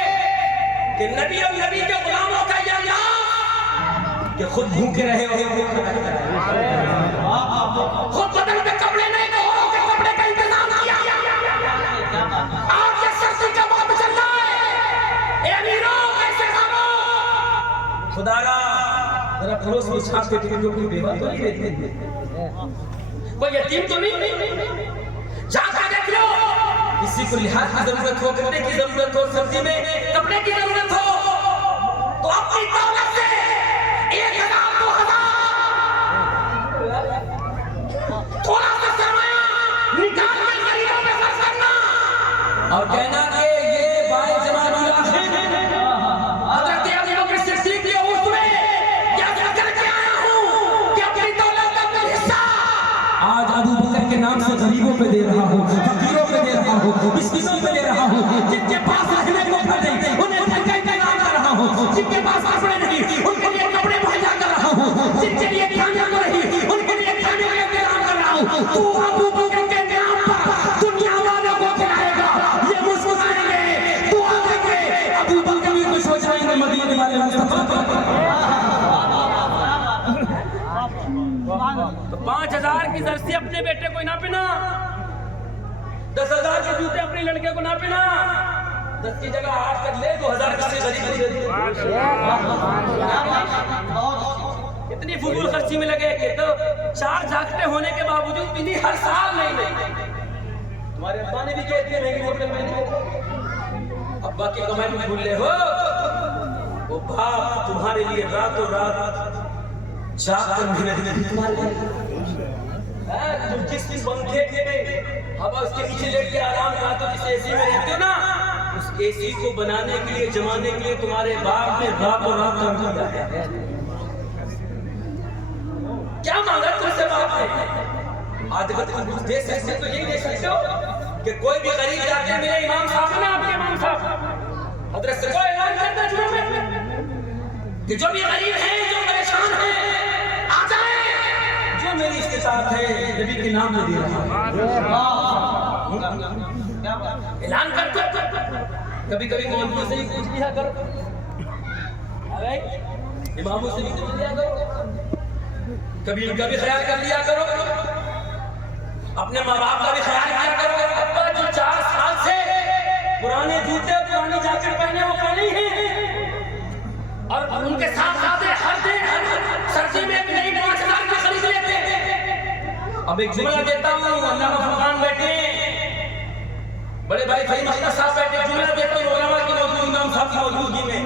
कि नबी और नबी के गुलामों का ये अंदाज कि खुद भूखे रहे हो, खुद बदन पे कपड़े नहीं तो औरों के कपड़े का इंतजाम किया। आज ये सर्दी का वक्त चल रहा है, ए अमीरों कैसे करो खुदारा जरा पड़ोस में छाप के टिकटों की बेवा तो नहीं देते, कोई यतीम तो नहीं, जाकर देख लो, किसी को लिहाज की जरूरत हो, कपड़े की जरूरत हो, सर्दी में कपड़े की जरूरत हो तो अपनी दौलत से 1000-2000 थोड़ा सा सरमाया निकाल कर गरीबों में खर्च करना और कहना कि ये बाए जमानुल आखिर हज़रत अबू बकर सिद्दीक़ के उसमें क्या करके आया हूं कि अपनी दौलत का कुछ हिस्सा आज अबू बकर के नाम से गरीबों पे दे रहा हूं, फकीरों पे दे रहा हूं, मिस्कीनों पे दे रहा हूं, जिनके पास रहने को घर नहीं उन्हें घर का इंतजाम कर रहा हूं, जिनके पास कपड़े नहीं उनके लिए कपड़े मुहैया कर रहा हूं, जिनके लिए खाने को नहीं उनके लिए खाने का इंतजाम कर रहा हूं। तू अबू बकर के नाम पर दुनिया वालों को खिलाएगा, ये मुस्कुराएंगे, दुआ देंगे, अबू बकर भी खुश हो जाएंगे, मदीने वाले तो 5,000 की जर्सी अपने बेटे को ना पहना, 10,000 के जूते अपनी लड़के को ना पहना, 10 की जगह 8 कर ले, 2,000 का इतनी फजूल खर्ची में लगे कि तो 4 झाकटे होने के बावजूद भी हर साल नहीं। तुम्हारे अब्बा ने भी कह दिया नहीं होटल में, अब्बा की कमाई में भूल ले हो, वो बाप तुम्हारे लिए रातों रात जाकर मेहनत तुम्हारे लिए, तुम जिस पंखे में हवा उसके नीचे लेट के आराम करते हो, जिस एसी में रहते हो ना, उस एसी को बनाने के लिए, जमाने के लिए तुम्हारे बाप ने रातों रात काम किया है। क्या मांगा तुमसे बाप ने? आदत कुछ दे सकते तो यही दे सकते हो कि कोई भी गरीब जाके मेरे इमाम साहब ना, आपके इमाम साहब हजरत से कोई ऐलान करता जुमे में कि जो भी गरीब है, जो परेशान है, आ जाए, जो मेरी इस्तिताअत है नबी के नाम में दे रहा है, ऐलान करते। कभी कभी मौलवियों से ही पूछ लिया करो, अरे इमामों से भी पूछ लिया करो, कभी इनका भी ख्याल कर लिया करो, अपने माँ बाप का भी ख्याल किया करो। अब्बा जो 4 साल से पुराने जूते, पुरानी जैकेट पहने वो पहने हैं, और उनके साथ साथ हर दिन हर सर्दी में एक नई 5,000 की खरीद लेते। अब एक जुमला देता हूँ, अल्लामा फरमान बैठे, बड़े भाई फहीम अख्तर साहब बैठे, जुमला देता हूँ उलमा की मौजूदगी में, हम सब की मौजूदगी में।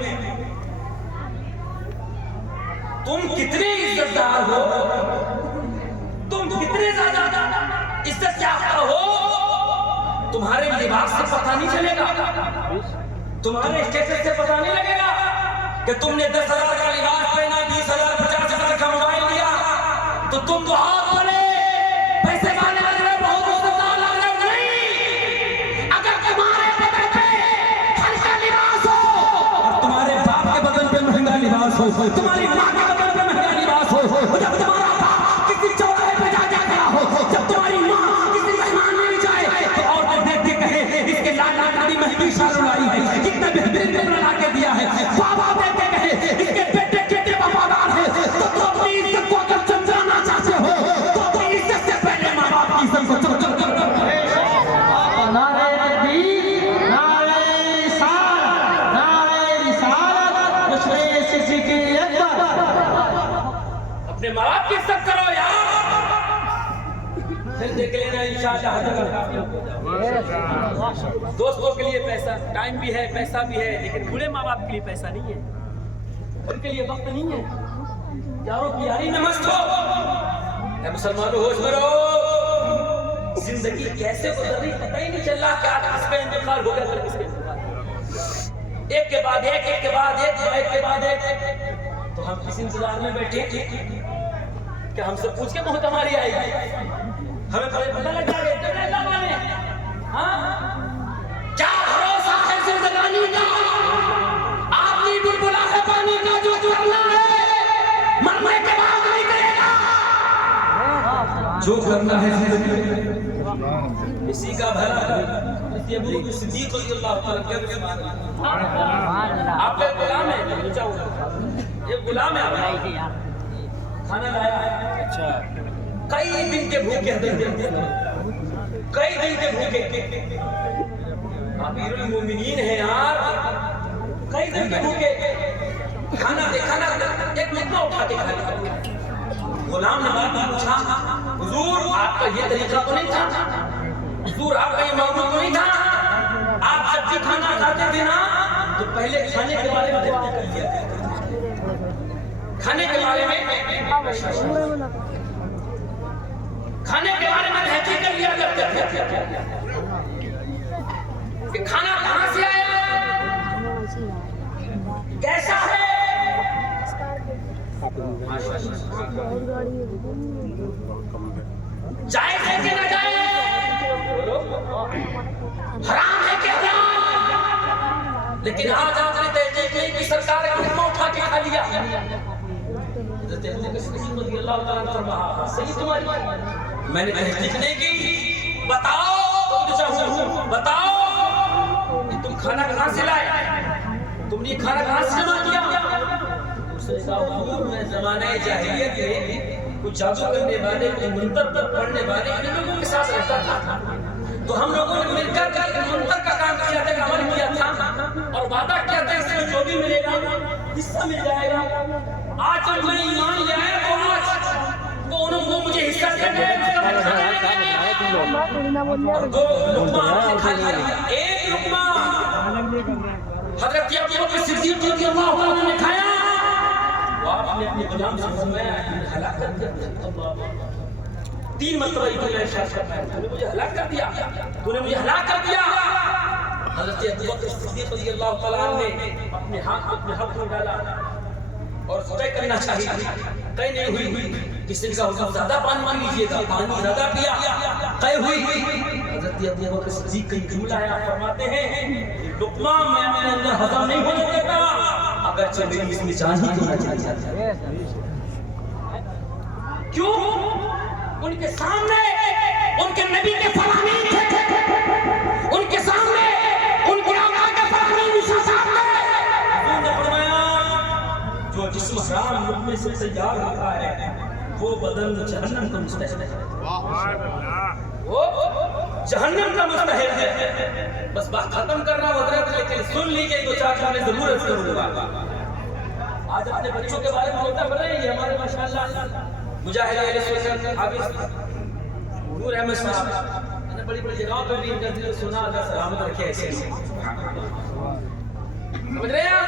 तुम कितने इज्जतदार हो, तुम कितने ज्यादा इज्जत याफ्ता हो, तुम्हारे लिबास से पता नहीं चलेगा, तुम्हारे स्टेटस से पता नहीं लगेगा कि तुमने 10,000 का लिबास पहना, 20,000 50,000 का मोबाइल लिया, तो तुम बहुत बड़े पैसे वाले लग रहे हो, बहुत इज्जतदार लग रहे हो। नहीं, अगर तुम्हारे बदन पे हल्का लिबास हो और तुम्हारे बाप के बदन पे महंगा लिबास हो, तुम्हारी माँ के बदन पे महंगा लिबास हो, जब तुम्हारा बाप किसी चौराहे पे जा खड़ा हो, जब तुम्हारी माँ किसी मेहमान में भी जाए तो औरतें देख के कहे इसके लाल बड़ी महंगी शाल उड़ाई है, कितना बेहतरीन कपड़ा ला के दिया है, बाबा देख के कहे इसके बेटे कितने वफादार है, तो अपनी इज्जत को अगर चमचाना चाहते हो तो इज्जत से पहले माँ बाप की इज्जत को चमचा अपने माँ बाप की इज्जत करो यार, फिर देख लेना इंशाअल्लाह। दोस्तों के लिए पैसा, टाइम भी है, पैसा भी है, लेकिन बूढ़े माँ बाप के लिए पैसा नहीं है, उनके लिए वक्त नहीं है। यारों की यारी में मस्त हो, मुसलमानों होश में रहो, जिंदगी कैसे गुजर रही पता ही नहीं चल रहा, क्या किसका इंतकाल हो गया, तो किसका इंतकाल, एक के बाद एक, एक के बाद एक, एक के बाद एक। तो हम किस इंतजार में बैठे कि हमसे पूछ के बहुत हमारी आएगी, हमें पता लग जाएगा। क्या भरोसा है जिंदगानी का, आदमी बुलबुला है पानी का, जो करना है मरने के बाद नहीं करेगा, जो करना है इसी का भला। सिद्दीक रज़ियल्लाहु ताला आप एक गुलाम है, ये गुलाम है, खाना लाया, अच्छा कई दिन के भूखे, कई दिन के भूखे, अमीरुल मोमिनीन है यार, कई दिन के भूखे, खाना दे, खाना एक लुकमा उठा के खा। गुलाम ने बात पूछा, हुजूर आपका ये तरीका तो नहीं था, हुजूर आपका ये मामूल तो नहीं था, आप जब भी खाना खाते थे ना तो पहले खाने के बारे में तहकीक कर लिया, खाने के बारे में तहकीक कर लिया करते थे कि खाना कहाँ से आया, कैसा है, जायज है कि न जायज, हराम है कि हराम। लेकिन आज आपने तहकीक नहीं की, सरकार का लुकमा उठा के खा लिया। सही तुम्हारी, मैंने तहकीक नहीं की, बताओ बताओ तुम खाना कहाँ से लाए, तुमने ये खाना कहाँ से जमा किया, जमाने जाहिलियत में कुछ जादू करने वाले, कुछ मंत्र पढ़ने वाले इन लोगों के साथ रहता था। तो हम लोगों ने मिलकर मंत्र का काम किया था, अमल किया था और वादा किया था इसमें जो भी मिलेगा हिस्सा मिल जाएगा। आज जब मैं ईमान ले आया तो उन्होंने मुझे हिस्सा देंगे, दो लुकमा खा लिया, एक लुकमा हजरत अबू बकर सिद्दीक रज़ियल्लाहु अन्हु ने खाया। वो आपने अपने गुलाम से फरमाया हलाक कर दिया। अल्लाह 3 मरतबा इतना इरशाद फरमाया, तूने मुझे हलाक कर दिया, तूने मुझे हलाक कर दिया। हजरत अबू बकर सिद्दीक रज़ियल्लाहु तआला ने अपने हाथ को अपने हक में डाला और तय करना चाहिए, तय नहीं हुई। किसी का हुक्म ज्यादा पानी मांग लीजिएगा, पानी ज्यादा पिया, तय हुई। हजरत अबू बकर सिद्दीक कहीं झूला है, फरमाते हैं लुकमा मैं अपने अंदर हजम नहीं होने देता, अगर चल मेरी इसमें जान ही क्यों ना चली जाती। क्यों? उनके सामने उनके नबी के फरमान थे, उनके सामने उनके आका के फरमान सामने उन्होंने फरमाया जो जिस्म हराम लुकमे से तैयार होता है वो बदन जहन्नम का मुस्तहिल है। वो जहन्नम का मुस्तहिल है। बस बात खत्म करना हजरत, लेकिन सुन लीजिए 2-4 मैं जरूर अर्ज करूंगा। आज अपने बच्चों के बारे में होता बना ये हमारे माशाअल्लाह मुजाहिद अहले सुन्नत हाफिज नूर अहमद साहब ने बड़ी-बड़ी जगहों पर भी इनका दिल सुना, अल्लाह सलामत रखे ऐसे। समझ रहे हैं?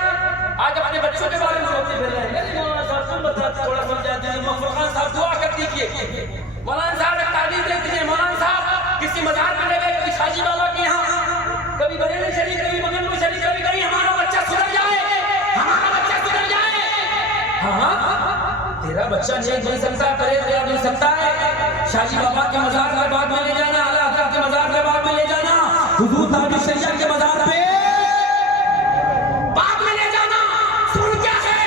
आज अपने बच्चों के बारे में सोचते फिर रहे हैं। मौलाना साहब तुम बताते थोड़ा समझा दीजिए, फरमान साहब दुआ कर दीजिए, मौलाना साहब एक तालीम दे दीजिए। मौलाना साहब किसी मजार में ले गए, कभी शाजी बाबा के यहाँ, कभी बरेली शरीफ, कभी मगनपुर शरीफ, कभी कहीं हमारा बच्चा सुधर जाए, हमारा बच्चा सुधर जाए। हाँ तेरा बच्चा नहीं बन सकता, तेरा बन सकता है। शाजी बाबा के मजार में बाद में ले जाना, आला हज़रत के मजार में बाद में ले जाना, हुजूर ताज शरीयत के मजार पे बाद में ले जाना। सुन क्या है?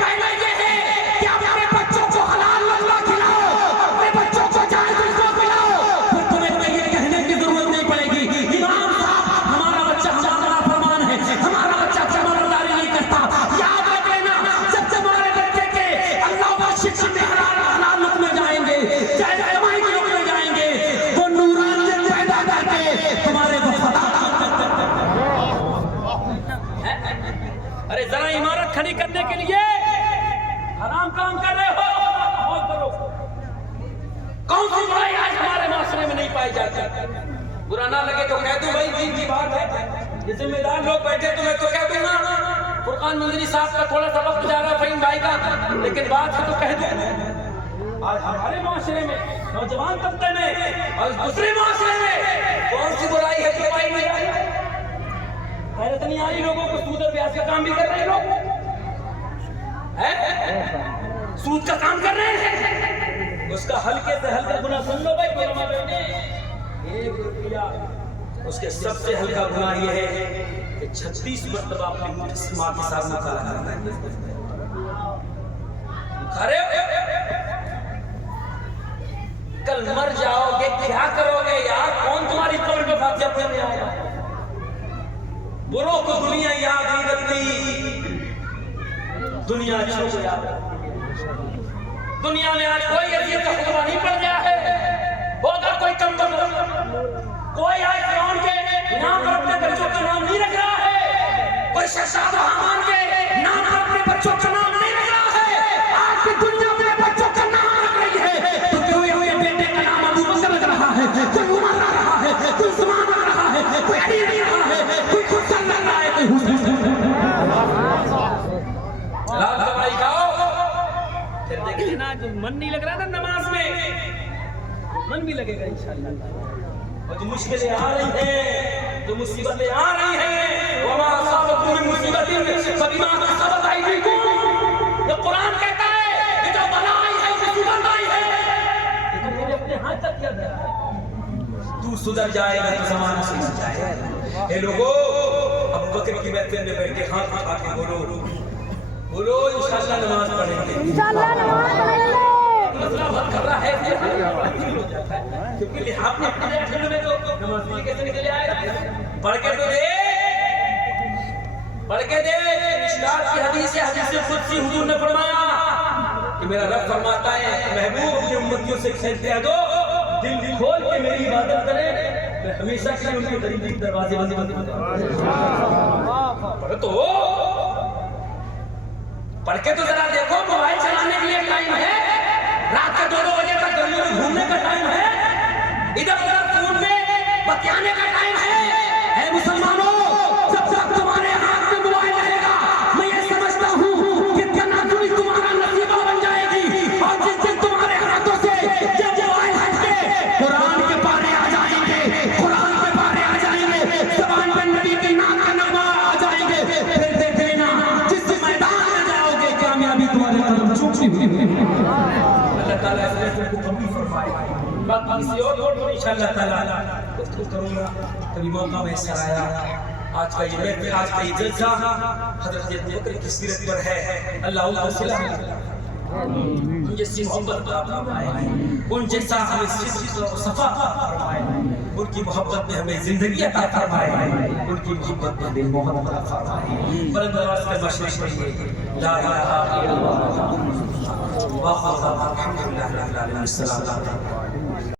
पहले ये है कि अपने बच्चों को हलाल लकवा खिलाओ, अपने बच्चों को जायज़ रिज़्क़ खिलाओ, फिर तुम्हें ये कहने की जरूरत नहीं पड़ेगी इमाम साहब हमारा बच्चा हमारा फरमान है, हमारा बच्चा फरमानदारी नहीं करता। याद रख लेना, जब तुम्हारे बच्चे के अल्लाह का शिक्षा में हलाल लुक में जाएंगे, जायज़ कमाई के लुक में जाएंगे, वो नूरानियत पैदा करके तुम्हारे को फदा। अरे जरा इमारत खड़ी करने के लिए हराम काम कर रहे हो, बहुत करो। कौन सी बुराई आज हमारे माशरे में नहीं पाई जाती? बुरा ना लगे तो कह दूं भाई, दीन की बात है, ये जिम्मेदार लोग बैठे तो मैं तो कह दूंगा। फुरकान मंजरी साहब का थोड़ा सा वक्त जा रहा है फहीम भाई का, लेकिन बात है तो कह दूं। आज हमारे माशरे में, नौजवान तबके में और दूसरे माशरे में कौन सी बुराई है जो पाई नहीं जाती? हैरत नहीं आ रही लोगों को? सूद और ब्याज का काम भी कर रहे हैं लोग, सूद का काम कर रहे हैं। उसका हल्के से हल्का गुनाह सुन लो भाई, एक रुपया उसके सबसे हल्का गुनाह यह है कि 36 मरतबा अपनी मां के साथ मुकाला करना है। कल मर जाओगे, क्या करोगे यार? कौन तुम्हारी कब्र पे फातिहा पढ़ने आएगा? बुरों को दुनिया याद नहीं रखती, दुनिया अच्छों को याद रखती। दुनिया में आज कोई अजीब का खुतबा नहीं पड़ गया है, होगा कोई कम कम, कोई आज फिरौन के नाम पर अपने बच्चों का नाम नहीं रख रहा है, कोई शहजाद हामान के नाम पर अपने बच्चों का नाम नहीं रख रहा है। आज की दुनिया में बच्चों का नाम रख रही है, तो कोई अपने बेटे का नाम अबू बकर रख रहा है, कोई उमर रख रहा है, कोई उस्मान रख रहा है, कोई अली रख रहा है, कोई खुद रख रहा है, कोई हुसैन। लाल दवाई खाओ, फिर देखिए ना, जो मन नहीं लग रहा ना नमाज में, मन भी लगेगा इंशाअल्लाह। और जो मुश्किलें आ रही हैं, जो मुसीबतें आ रही हैं, वो हमारा साबित पूरी मुसीबतें फबिमा कसबत अयदीकुम, ये कुरान कहता है कि जो बला आई है, मुसीबत आई है, लेकिन मेरे अपने हाथ तक किया गया। तू सुधर जाएगा तो ज़माना सुधर जाएगा। ए लोगों, अबू बकर की महफिल में बैठे हाथ उठा के बोलो बोलो इंशाअल्लाह नमाज पढ़ेंगे, इंशाअल्लाह नमाज पढ़ेंगे। मसला बहुत कर रहा है, क्योंकि लिहाज में अपने महफिल में तो नमाज नहीं कैसे निकल आएगा? पढ़ के तो दे, पढ़ के दे। इस्लाम की हदीस है, हदीस कुदसी हुजूर ने फरमाया कि मेरा रब फरमाता है महबूब अपनी उम्मतियों से कह दो दिल खोल के मेरी इबादत करें, मैं हमेशा के लिए उनके दरवाजे बंद तो पढ़ के तो जरा देखो, मोबाइल चलाने के लिए टाइम है, रात के 2-2 बजे तक गलियों में घूमने का टाइम है, इधर उधर फोन में बतियाने का टाइम है। मुसलमानों, जब तक तुम्हारे हाथ में मोबाइल रहेगा, मैं ये समझता हूँ कि तनाजुली तुम्हारा नसीबा बन जाएगी, और जिस दिन तुम्हारे हाथों से जब मोबाइल हट के कुरान के पारे आ जाएंगे, कुरान के पारे आ जाएंगे, ज़बान पे नबी के नाम का नगमा आ जाएंगे, फिर देख लेना जिस मैदान में जाओगे कामयाबी तुम्हारे कदम चूमती हुई। अल्लाह ताला इसको कबूल फरमाए। बाकी किसी और नोट पर इंशाअल्लाह ताला गुफ्तगू करूंगा, कभी मौका मैसर आया। आज का ये महफिल, आज का ये जलसा हज़रत अबू बकर की सीरत पर है। अल्लाह उनको सिला उन जैसी मोहब्बत अता फरमाए, उन जैसा हमें सिद्क़ और सफ़ा अता फरमाए, उनकी मोहब्बत में हमें ज़िंदगी अता फरमाए, उनकी मोहब्बत में दिल मोहब्बत अता फरमाए। बुलंद आवाज़ से मशरिक़ पढ़िए, ला इलाहा इल्लल्लाह व अल्हम्दुलिल्लाहि रब्बिल आलमीन।